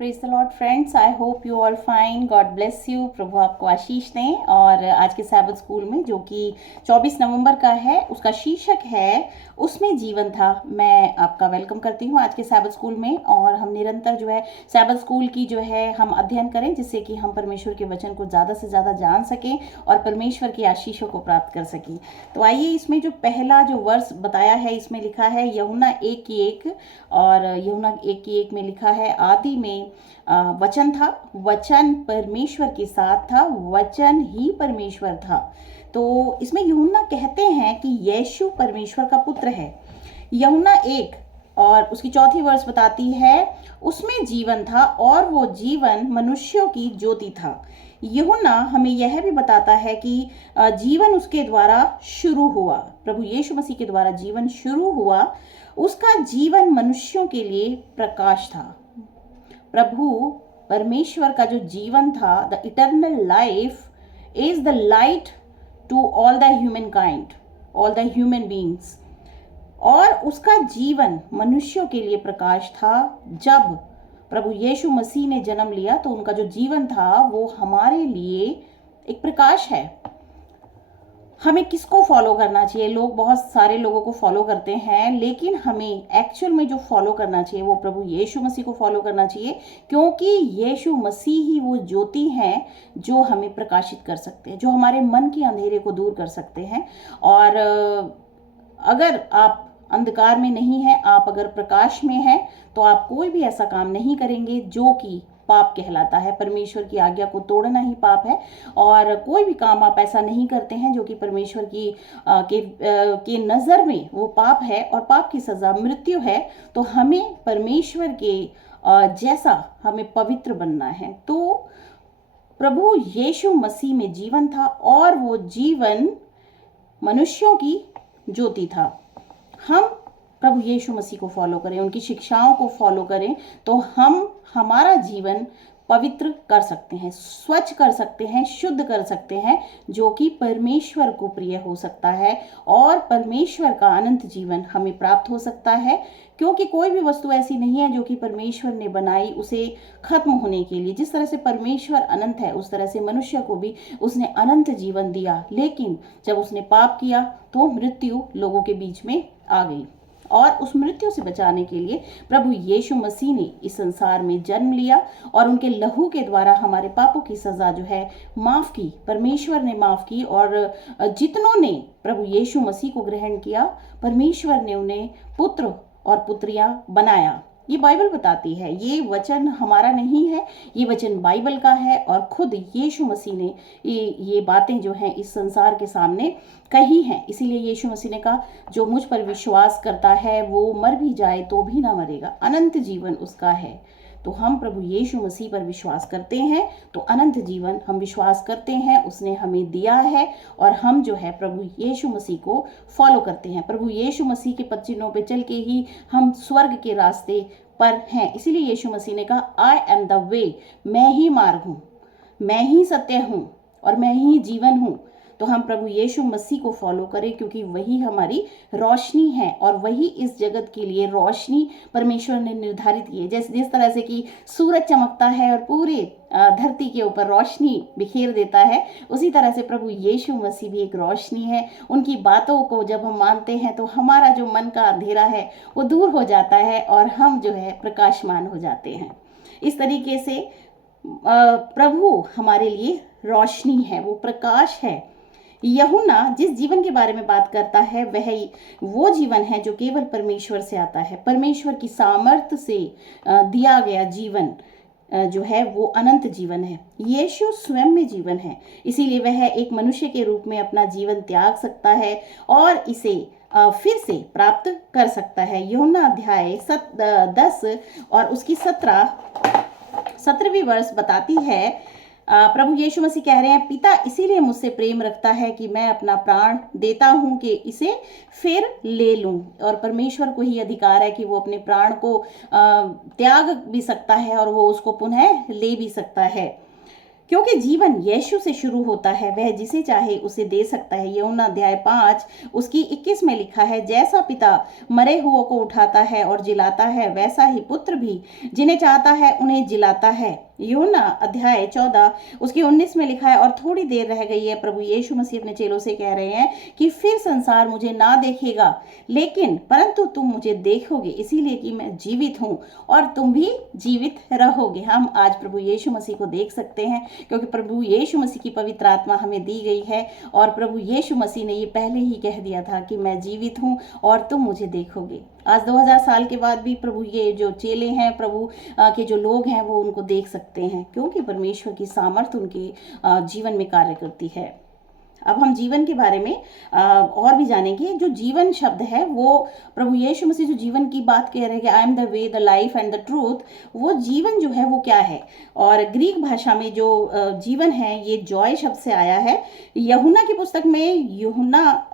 Praise the Lord friends, I hope you all fine. God bless you. प्रभु आपको आशीष दें। और आज के सैबत स्कूल में जो कि 24 नवंबर का है, उसका शीर्षक है उसमें जीवन था। मैं आपका वेलकम करती हूँ आज के सैबत स्कूल में। और हम निरंतर जो है सैबत स्कूल की जो है हम अध्ययन करें, जिससे कि हम परमेश्वर के वचन को ज़्यादा से ज़्यादा जान सकें और परमेश्वर की आशीषों को प्राप्त कर सकें। तो आइए, इसमें जो पहला जो वर्ष बताया है, इसमें लिखा है यूहन्ना 1:1। और यूहन्ना 1:1 में लिखा है, आदि में वचन था, वचन परमेश्वर के साथ था, वचन ही परमेश्वर था। तो इसमें यूहन्ना कहते हैं कि यीशु परमेश्वर का पुत्र है। यूहन्ना 1 और उसकी 4 वर्ष बताती है, उसमें जीवन था और वो जीवन मनुष्यों की ज्योति था। यूहन्ना हमें यह भी बताता है कि जीवन उसके द्वारा शुरू हुआ। प्रभु यीशु मसीह के द्वारा जीवन शुरू हुआ। उसका जीवन मनुष्यों के लिए प्रकाश था। प्रभु परमेश्वर का जो जीवन था, the eternal life is the light to all the human kind, all the human beings. और उसका जीवन मनुष्यों के लिए प्रकाश था। जब प्रभु यीशु मसीह ने जन्म लिया तो उनका जो जीवन था वो हमारे लिए एक प्रकाश है। हमें किसको फॉलो करना चाहिए? लोग बहुत सारे लोगों को फॉलो करते हैं, लेकिन हमें एक्चुअल में जो फॉलो करना चाहिए वो प्रभु यीशु मसीह को फॉलो करना चाहिए, क्योंकि यीशु मसीह ही वो ज्योति हैं जो हमें प्रकाशित कर सकते हैं, जो हमारे मन के अंधेरे को दूर कर सकते हैं। और अगर आप अंधकार में नहीं है, आप अगर प्रकाश में हैं, तो आप कोई भी ऐसा काम नहीं करेंगे जो कि पाप कहलाता है। परमेश्वर की आज्ञा को तोड़ना ही पाप है। और कोई भी काम आप ऐसा नहीं करते हैं जो कि परमेश्वर की के नज़र में वो पाप है, और पाप की सज़ा मृत्यु है। तो हमें परमेश्वर के जैसा हमें पवित्र बनना है। तो प्रभु यीशु मसीह में जीवन था और वो जीवन मनुष्यों की ज्योति था। हम प्रभु यीशु मसीह को फॉलो करें, उनकी शिक्षाओं को फॉलो करें, तो हम हमारा जीवन पवित्र कर सकते हैं, स्वच्छ कर सकते हैं, शुद्ध कर सकते हैं, जो कि परमेश्वर को प्रिय हो सकता है। और परमेश्वर का अनंत जीवन हमें प्राप्त हो सकता है, क्योंकि कोई भी वस्तु ऐसी नहीं है जो कि परमेश्वर ने बनाई उसे खत्म होने के लिए। जिस तरह से परमेश्वर अनंत है, उस तरह से मनुष्य को भी उसने अनंत जीवन दिया। लेकिन जब उसने पाप किया तो मृत्यु लोगों के बीच में आ गई, और उस मृत्यु से बचाने के लिए प्रभु यीशु मसीह ने इस संसार में जन्म लिया और उनके लहू के द्वारा हमारे पापों की सजा जो है माफ की। परमेश्वर ने माफ की। और जितनों ने प्रभु यीशु मसीह को ग्रहण किया, परमेश्वर ने उन्हें पुत्र और पुत्रियां बनाया। ये बाइबल बताती है, ये वचन हमारा नहीं है, ये वचन बाइबल का है। और खुद यीशु मसीह ने ये बातें जो हैं इस संसार के सामने कही हैं। इसीलिए यीशु मसीह ने कहा, जो मुझ पर विश्वास करता है वो मर भी जाए तो भी ना मरेगा, अनंत जीवन उसका है। तो हम प्रभु यीशु मसीह पर विश्वास करते हैं तो अनंत जीवन हम विश्वास करते हैं उसने हमें दिया है। और हम जो है प्रभु यीशु मसीह को फॉलो करते हैं। प्रभु यीशु मसीह के पद चिन्हों पे चल के ही हम स्वर्ग के रास्ते पर हैं। इसीलिए यीशु मसीह ने कहा, आई एम द वे, मैं ही मार्ग हूँ, मैं ही सत्य हूँ और मैं ही जीवन हूँ। तो हम प्रभु यीशु मसीह को फॉलो करें, क्योंकि वही हमारी रोशनी है और वही इस जगत के लिए रोशनी परमेश्वर ने निर्धारित की है। जैसे जिस तरह से कि सूरज चमकता है और पूरे धरती के ऊपर रोशनी बिखेर देता है, उसी तरह से प्रभु यीशु मसीह भी एक रोशनी है। उनकी बातों को जब हम मानते हैं तो हमारा जो मन का अंधेरा है वो दूर हो जाता है और हम जो है प्रकाशमान हो जाते हैं। इस तरीके से प्रभु हमारे लिए रोशनी है, वो प्रकाश है। यूहन्ना जिस जीवन के बारे में बात करता है वह वो जीवन है जो केवल परमेश्वर से आता है। परमेश्वर की सामर्थ्य से दिया गया जीवन जो है वो अनंत जीवन है। यीशु स्वयं में जीवन है, इसीलिए वह एक मनुष्य के रूप में अपना जीवन त्याग सकता है और इसे फिर से प्राप्त कर सकता है। यूहन्ना अध्याय 10 और उसकी 17वीं वर्ष बताती है, प्रभु यीशु मसीह कह रहे हैं, पिता इसीलिए मुझसे प्रेम रखता है कि मैं अपना प्राण देता हूं कि इसे फिर ले लूं। और परमेश्वर को ही अधिकार है कि वो अपने प्राण को त्याग भी सकता है और वो उसको पुनः ले भी सकता है। क्योंकि जीवन यीशु से शुरू होता है, वह जिसे चाहे उसे दे सकता है। यूहन्ना अध्याय 5 उसकी 21 में लिखा है, जैसा पिता मरे हुओं को उठाता है और जिलाता है, वैसा ही पुत्र भी जिन्हें चाहता है उन्हें जिलाता है। यूहन्ना अध्याय 14 उसकी 19 में लिखा है, और थोड़ी देर रह गई है, प्रभु यीशु मसीह अपने चेलों से कह रहे हैं कि फिर संसार मुझे ना देखेगा, लेकिन परंतु तुम मुझे देखोगे, इसीलिए कि मैं जीवित हूं और तुम भी जीवित रहोगे। हम आज प्रभु यीशु मसीह को देख सकते हैं क्योंकि प्रभु यीशु मसीह की पवित्र आत्मा हमें दी गई है, और प्रभु यीशु मसीह ने ये पहले ही कह दिया था कि मैं जीवित हूं और तुम मुझे देखोगे। आज 2000 साल के बाद भी प्रभु ये जो चेले हैं, प्रभु के जो लोग हैं, वो उनको देख सकते हैं क्योंकि परमेश्वर की सामर्थ उनके जीवन में कार्य करती है। अब हम जीवन के बारे में और भी जानेंगे। जो जीवन शब्द है वो प्रभु यीशु मसीह जो जीवन की बात कह रहे हैं, I am the way the life and the truth, वो जीवन जो है वो क्या है। और ग्रीक भाषा में जो जीवन है ये जॉय शब्द से आया है। यूहन्ना की पुस्तक में यूहन्ना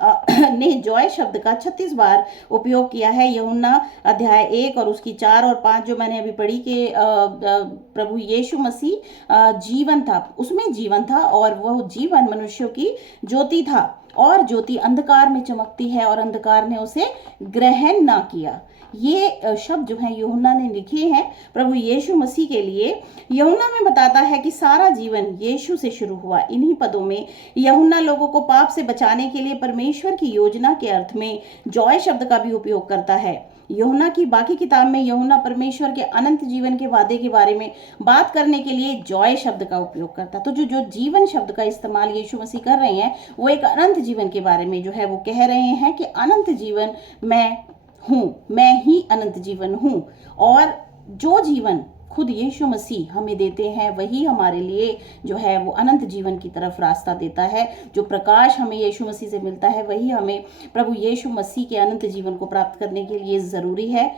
ने जॉय शब्द का 36 बार उपयोग किया है। यूहन्ना अध्याय 1 और उसकी 4 और 5 जो मैंने अभी पढ़ी कि प्रभु यीशु मसीह जीवन था, उसमें जीवन था और वह जीवन मनुष्यों की ज्योति था, और ज्योति अंधकार में चमकती है और अंधकार ने उसे ग्रहण ना किया। ये शब्द जो है यूहन्ना ने लिखे हैं प्रभु यीशु मसीह के लिए। यूहन्ना में बताता है कि सारा जीवन यीशु से शुरू हुआ। इन्हीं पदों में यूहन्ना लोगों को पाप से बचाने के लिए परमेश्वर की योजना के अर्थ में जॉय शब्द का भी उपयोग करता है। यूहन्ना की बाकी किताब में यूहन्ना परमेश्वर के अनंत जीवन के वादे के बारे में बात करने के लिए जॉय शब्द का उपयोग करता। तो जो जीवन शब्द का इस्तेमाल यीशु मसीह कर रहे हैं वो एक अनंत जीवन के बारे में जो है वो कह रहे हैं कि अनंत जीवन मैं हूँ, मैं ही अनंत जीवन हूँ। और जो जीवन खुद यीशु मसीह हमें देते हैं वही हमारे लिए जो है वो अनंत जीवन की तरफ रास्ता देता है। जो प्रकाश हमें यीशु मसीह से मिलता है वही हमें प्रभु यीशु मसीह के अनंत जीवन को प्राप्त करने के लिए ज़रूरी है।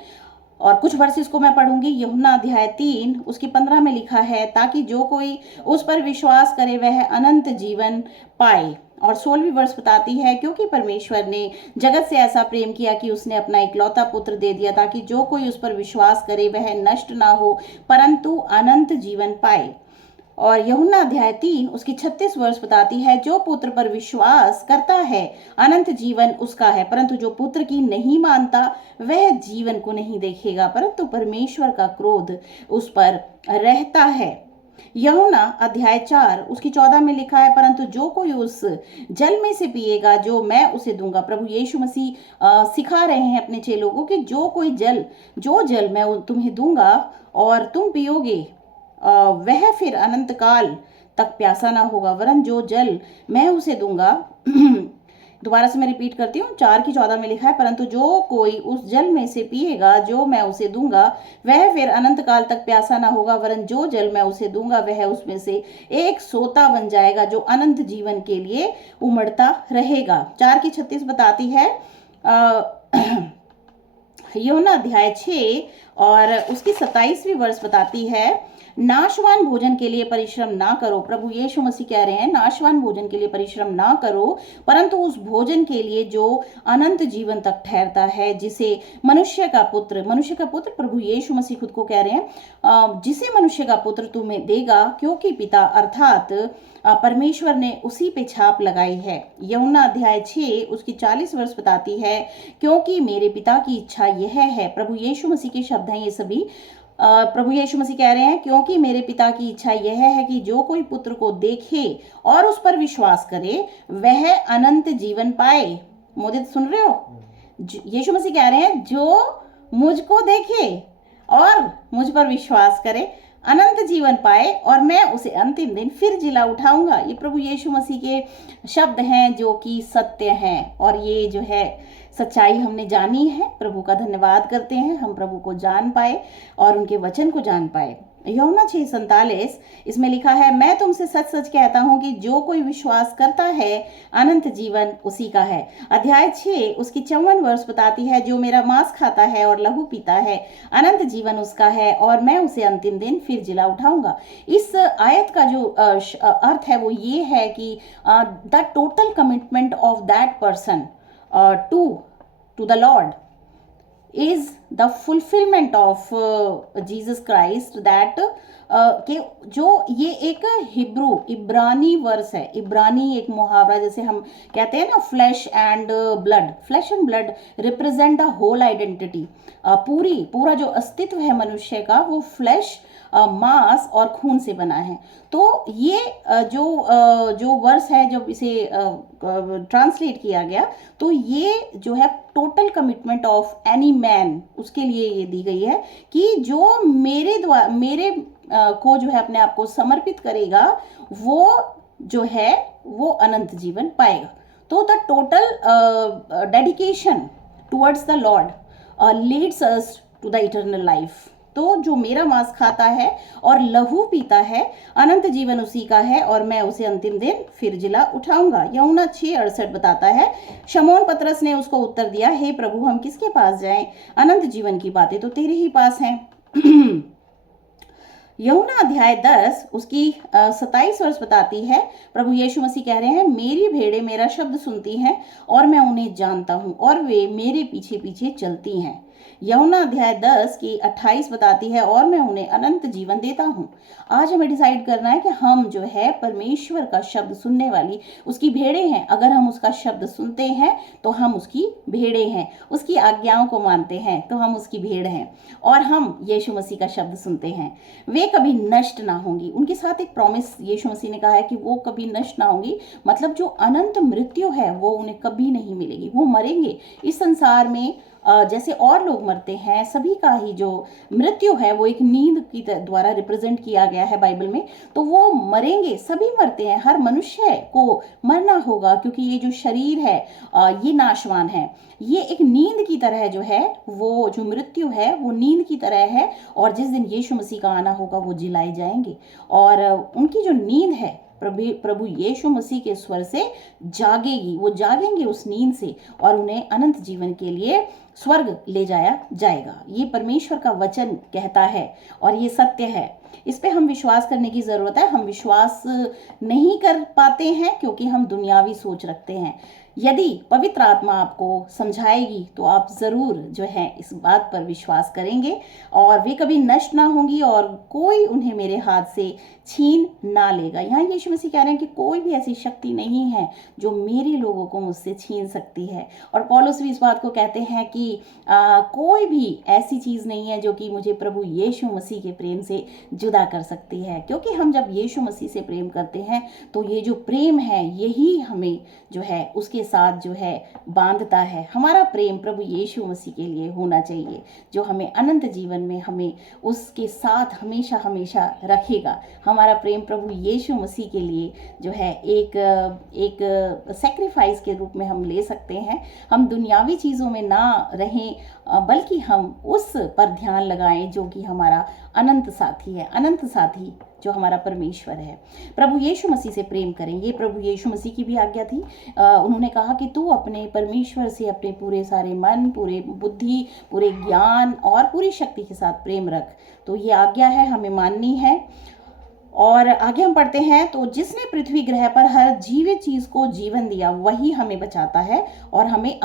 और कुछ वर्सेस को मैं पढ़ूंगी। यूहन्ना अध्याय 3 उसकी 15 में लिखा है, ताकि जो कोई उस पर विश्वास करे वह अनंत जीवन पाए। और 16वीं वर्ष बताती है, क्योंकि परमेश्वर ने जगत से ऐसा प्रेम किया कि उसने अपना इकलौता पुत्र दे दिया, ताकि जो कोई उस पर विश्वास करे वह नष्ट ना हो परंतु अनंत जीवन पाए। और यूहन्ना अध्याय 3 उसकी 36 वर्ष बताती है, जो पुत्र पर विश्वास करता है अनंत जीवन उसका है, परंतु जो पुत्र की नहीं मानता वह जीवन को नहीं देखेगा, परंतु परमेश्वर का क्रोध उस पर रहता है। यूहन्ना अध्याय 4 उसकी 14 में लिखा है, परंतु जो कोई उस जल में से पिएगा जो मैं उसे दूंगा। प्रभु यीशु मसीह सिखा रहे हैं अपने चेलों को कि जो जल मैं तुम्हें दूंगा और तुम पियोगे वह फिर अनंत काल तक प्यासा ना होगा, वरन जो जल मैं उसे दूंगा दोबारा से मैं रिपीट करती हूँ, 4 की 14 में लिखा है, परंतु जो कोई उस जल में से पिएगा जो मैं उसे दूंगा वह फिर अनंत काल तक प्यासा ना होगा, वरन जो जल मैं उसे दूंगा वह उसमें से एक सोता बन जाएगा जो अनंत जीवन के लिए उमड़ता रहेगा। 4 की 36 बताती है यूहन्ना अध्याय 6 और उसकी 27वीं वर्ष बताती है, नाशवान भोजन के लिए परिश्रम ना करो। प्रभु यीशु मसीह कह रहे हैं नाशवान भोजन के लिए परिश्रम ना करो, परंतु उस भोजन के लिए जो अनंत जीवन तक ठहरता है, जिसे मनुष्य का पुत्र प्रभु यीशु मसीह खुद को कह रहे हैं, जिसे मनुष्य का पुत्र तुम्हें देगा, क्योंकि पिता अर्थात परमेश्वर ने उसी पे छाप लगाई है। यूहन्ना अध्याय 6 उसकी 40 वर्ष बताती है, क्योंकि मेरे पिता की इच्छा यह है। प्रभु यीशु मसीह के शब्द हैं ये सभी। प्रभु यीशु मसीह कह रहे हैं, क्योंकि मेरे पिता की इच्छा यह है कि जो कोई पुत्र को देखे और उस पर विश्वास करे वह अनंत जीवन पाए। मोदी सुन रहे हो? यीशु मसीह कह रहे हैं जो मुझको देखे और मुझ पर विश्वास करे अनंत जीवन पाए और मैं उसे अंतिम दिन फिर जिला उठाऊंगा। ये प्रभु यीशु मसीह के शब्द हैं जो कि सत्य हैं, और ये जो है सच्चाई हमने जानी है। प्रभु का धन्यवाद करते हैं, हम प्रभु को जान पाए और उनके वचन को जान पाए। यूहन्ना 6:47 इसमें लिखा है, मैं तुमसे सच सच कहता हूं कि जो कोई विश्वास करता है अनंत जीवन उसी का है। अध्याय 6 उसकी 54 वर्ष बताती है, जो मेरा मांस खाता है और लहू पीता है अनंत जीवन उसका है और मैं उसे अंतिम दिन फिर जिला उठाऊंगा। इस आयत का जो अर्थ है वो ये है कि the total commitment of that person to the lord, is the fulfillment of Jesus Christ, that कि जो ये एक हिब्रू इब्रानी वर्स है, इब्रानी एक मुहावरा, जैसे हम कहते हैं ना flesh and blood, flesh and blood represent the whole identity, पूरा जो अस्तित्व है मनुष्य का वो फ्लैश, मांस और खून से बना है। तो ये जो वर्स है, जब इसे ट्रांसलेट किया गया तो ये जो है total commitment of any man, उसके लिए ये दी गई है कि जो मेरे को जो है अपने आप को समर्पित करेगा वो जो है वो अनंत जीवन पाएगा। तो the total dedication towards the lord leads us to the eternal life. तो जो मेरा मांस खाता है और लहू पीता है, अनंत जीवन उसी का है और मैं उसे अंतिम दिन फिर जिला उठाऊंगा। यूहन्ना 6:68 बताता है। शमौन पतरस ने उसको उत्तर दिया, हे प्रभु, हम किसके पास जाएं? अनंत जीवन की बातें तो तेरे ही पास हैं। यूहन्ना अध्याय 10 उसकी 27 वर्ष बताती है, प्रभु यीशु मसीह कह रहे हैं, मेरी भेड़ें मेरा शब्द सुनती हैं और मैं उन्हें जानता हूं और वे मेरे पीछे पीछे चलती हैं। यूहन्ना अध्याय 10 की 28 बताती है, और मैं उन्हें अनंत जीवन देता हूं। आज हमें डिसाइड करना है कि हम जो है परमेश्वर का शब्द सुनने वाली उसकी भेड़ें हैं। अगर हम उसका शब्द सुनते हैं तो हम उसकी भेड़ें हैं, उसकी आज्ञाओं को मानते हैं तो हम उसकी भेड़ हैं, और हम यीशु मसीह का शब्द सुनते हैं। वे कभी नष्ट ना होंगी। उनके साथ एक प्रॉमिस यीशु मसीह ने कहा है कि वो कभी नष्ट ना होंगी, मतलब जो अनंत मृत्यु है वो उन्हें कभी नहीं मिलेगी। वो मरेंगे इस संसार में जैसे और लोग मरते हैं, सभी का ही जो मृत्यु है वो एक नींद की द्वारा रिप्रेजेंट किया गया है बाइबल में। तो वो मरेंगे, सभी मरते हैं, हर मनुष्य को मरना होगा, क्योंकि ये जो शरीर है ये नाशवान है। ये एक नींद की तरह जो है, वो जो मृत्यु है वो नींद की तरह है, और जिस दिन यीशु मसीह का आना होगा वो जिलाए जाएंगे, और उनकी जो नींद है प्रभु यीशु मसीह के स्वर से जागेगी। वो जागेंगे उस नींद से और उन्हें अनंत जीवन के लिए स्वर्ग ले जाया जाएगा। ये परमेश्वर का वचन कहता है और ये सत्य है। इस पे हम विश्वास करने की ज़रूरत है। हम विश्वास नहीं कर पाते हैं क्योंकि हम दुनियावी सोच रखते हैं। यदि पवित्र आत्मा आपको समझाएगी तो आप ज़रूर जो है इस बात पर विश्वास करेंगे, और वे कभी नष्ट ना होंगी और कोई उन्हें मेरे हाथ से छीन ना लेगा। यहाँ यीशु मसीह कह रहे हैं कि कोई भी ऐसी शक्ति नहीं है जो मेरे लोगों को मुझसे छीन सकती है। और पौलुस भी इस बात को कहते हैं कि कोई भी ऐसी चीज़ नहीं है जो कि मुझे प्रभु यीशु मसीह के प्रेम से जुदा कर सकती है, क्योंकि हम जब यीशु मसीह से प्रेम करते हैं तो ये जो प्रेम है यही हमें जो है उसके साथ जो है बांधता है। हमारा प्रेम प्रभु यीशु मसीह के लिए होना चाहिए, जो हमें अनंत जीवन में हमें उसके साथ हमेशा हमेशा रखेगा। हमारा प्रेम प्रभु यीशु मसीह के लिए जो है एक सेक्रीफाइस के रूप में हम ले सकते हैं। हम दुनियावी चीज़ों में ना रहें, बल्कि हम उस पर ध्यान लगाएं जो कि हमारा अनंत साथी है, अनंत साथी जो हमारा परमेश्वर है। प्रभु यीशु मसीह से प्रेम करें, ये प्रभु यीशु मसीह की भी आज्ञा थी। उन्होंने कहा कि तू अपने परमेश्वर से अपने पूरे सारे मन, पूरे बुद्धि, पूरे ज्ञान और पूरी शक्ति के साथ प्रेम रख। तो ये आज्ञा है, हमें माननी है। और आगे हम पढ़ते हैं, तो जिसने पृथ्वी ग्रह पर हर जीवित चीज को जीवन दिया वही हमें बचाता है और हमें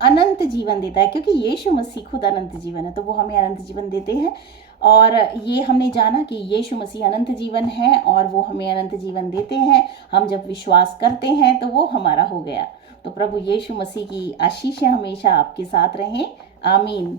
अनंत जीवन देता है, क्योंकि यीशु मसीह खुद अनंत जीवन है, तो वो हमें अनंत जीवन देते हैं। और ये हमने जाना कि यीशु मसीह अनंत जीवन है और वो हमें अनंत जीवन देते हैं। हम जब विश्वास करते हैं तो वो हमारा हो गया। तो प्रभु यीशु मसीह की आशीष हमेशा आपके साथ रहें। आमीन।